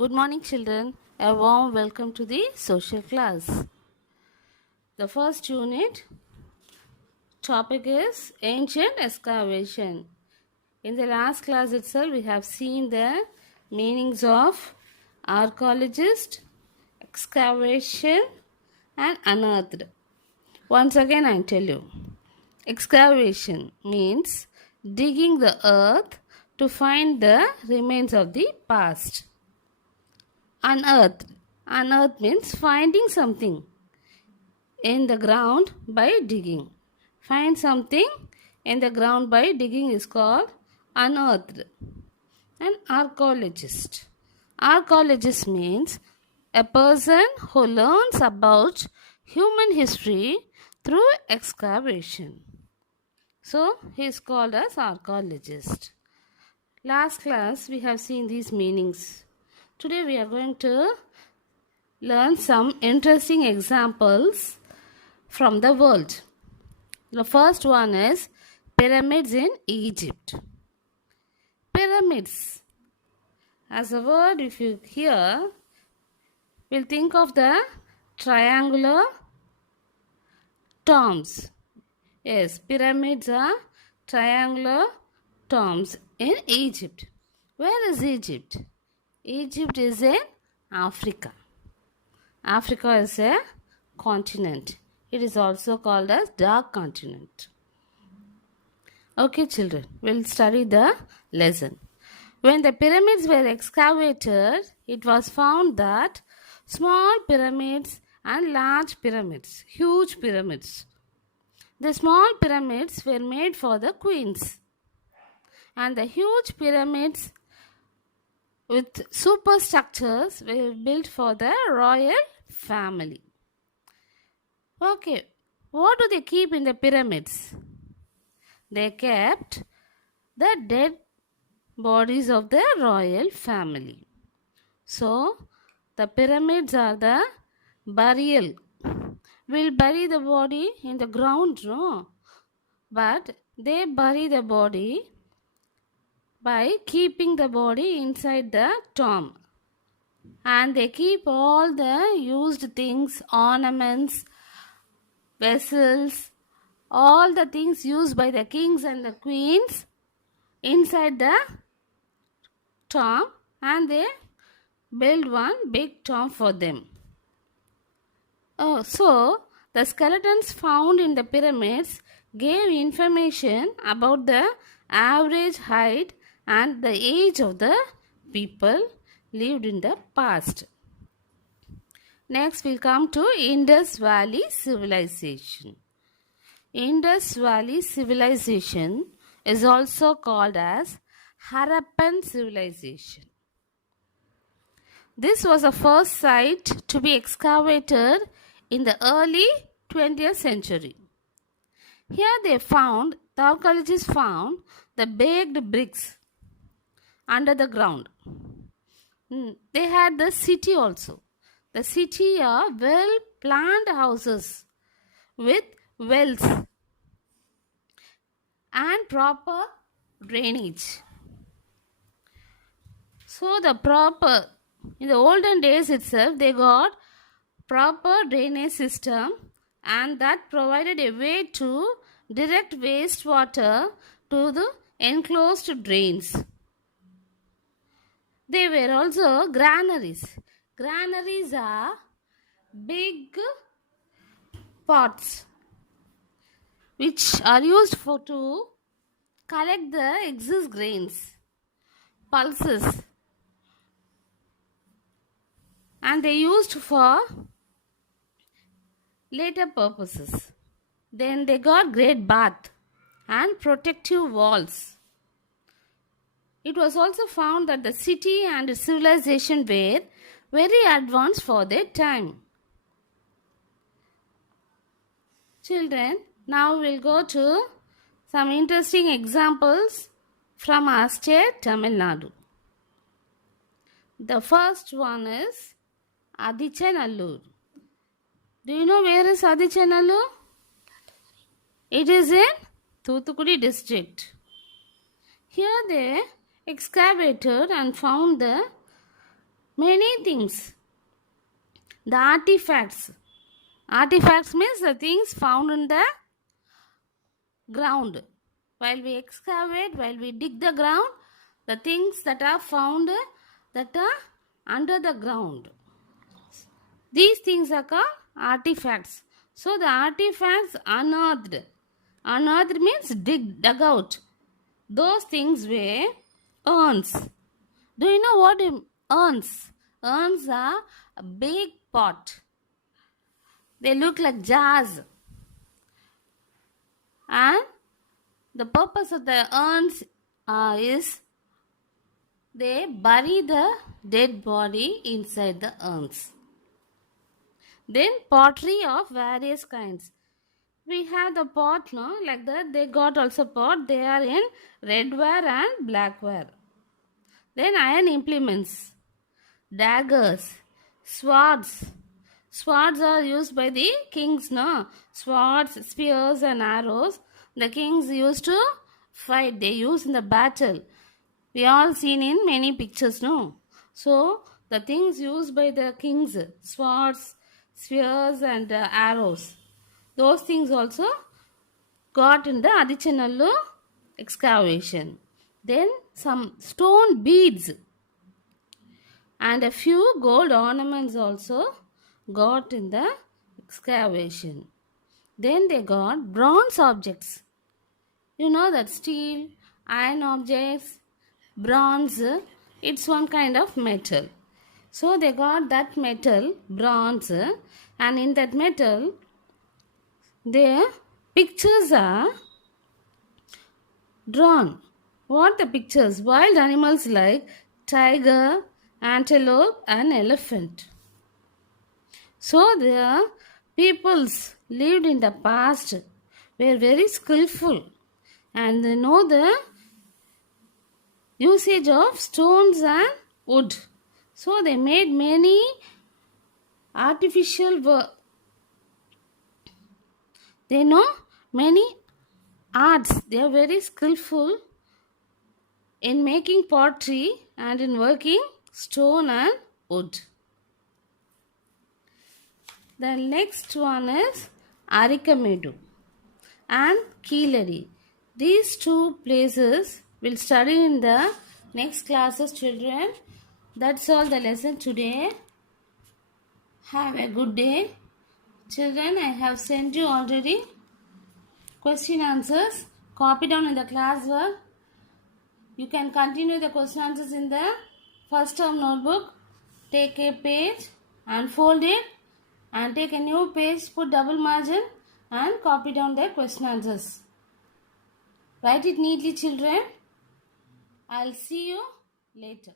Good morning, children. A warm welcome to the social class. The first unit topic is ancient excavation. In the last class itself, we have seen the meanings of archaeologist, excavation, and unearthed. Once again, I tell you. Excavation means digging the earth to find the remains of the past. Unearthed. Unearthed means finding something in the ground by digging. Find something in the ground by digging is called unearthed. An archaeologist. Archaeologist means a person who learns about human history through excavation. So, he is called as archaeologist. Last class we have seen these meanings. Today we are going to learn some interesting examples from the world. The first one is pyramids in Egypt. Pyramids. As a word, if you hear, we'll think of the triangular tombs. Yes, pyramids are triangular tombs in Egypt. Where is Egypt? Egypt is in Africa. Africa is a continent. It is also called as dark continent. Okay, children, we'll study the lesson. When the pyramids were excavated, it was found that small pyramids and large pyramids, huge pyramids. The small pyramids were made for the queens, and the huge pyramids with superstructures were built for the royal family. Okay, what do they keep in the pyramids? They kept the dead bodies of the royal family. So, the pyramids are the burial. We'll bury the body in the ground, no? But they bury the body by keeping the body inside the tomb. And they keep all the used things, ornaments, vessels, all the things used by the kings and the queens inside the tomb, and they build one big tomb for them. So the skeletons found in the pyramids gave information about the average height and the age of the people lived in the past. Next, we'll come to Indus Valley Civilization. Indus Valley Civilization is also called as Harappan Civilization. This was the first site to be excavated in the early 20th century. Here the archaeologists found the baked bricks under the ground. They had the city also. The city are well planned houses with wells and proper drainage. So in the olden days itself, they got proper drainage system, and that provided a way to direct wastewater to the enclosed drains. There were also granaries. Granaries are big pots which are used to collect the excess grains, pulses, and they used for later purposes. Then they got great bath and protective walls. It was also found that the city and civilization were very advanced for their time. Children, now we'll go to some interesting examples from our state, Tamil Nadu. The first one is Adichanallur. Do you know where is Adichanallur? It is in Thoothukudi district. Here they excavated and found the many things. The artifacts. Artifacts means the things found in the ground. While we excavate, while we dig the ground, the things that are found that are under the ground. These things are called artifacts. So the artifacts unearthed. Unearthed means dug out. Those things were urns. Do you know what urns? Urns are a big pot. They look like jars. And the purpose of the urns is they bury the dead body inside the urns. Then pottery of various kinds. We have the pot, no? Like that. They got also pot. They are in redware and blackware. Then iron implements. Daggers. Swords. Swords are used by the kings, no? Swords, spears and arrows. The kings used to fight. They used in the battle. We all seen in many pictures, no? So, the things used by the kings, swords, spears and arrows. Those things also got in the Adichanallu excavation. Then some stone beads and a few gold ornaments also got in the excavation. Then they got bronze objects. You know that steel, iron objects, bronze, it's one kind of metal. So they got that metal, bronze, and in that metal, their pictures are drawn. What the pictures? Wild animals like tiger, antelope, and elephant. So the peoples lived in the past were very skillful and they know the usage of stones and wood. So they made many artificial work. They know many arts. They are very skillful in making pottery and in working stone and wood. The next one is Arikamedu and Keeladi. These two places will study in the next classes, children. That's all the lesson today. Have a good day. Children, I have sent you already question answers. Copy down in the classwork. You can continue the question answers in the first term notebook. Take a page and fold it and take a new page, put double margin and copy down the question answers. Write it neatly, children. I'll see you later.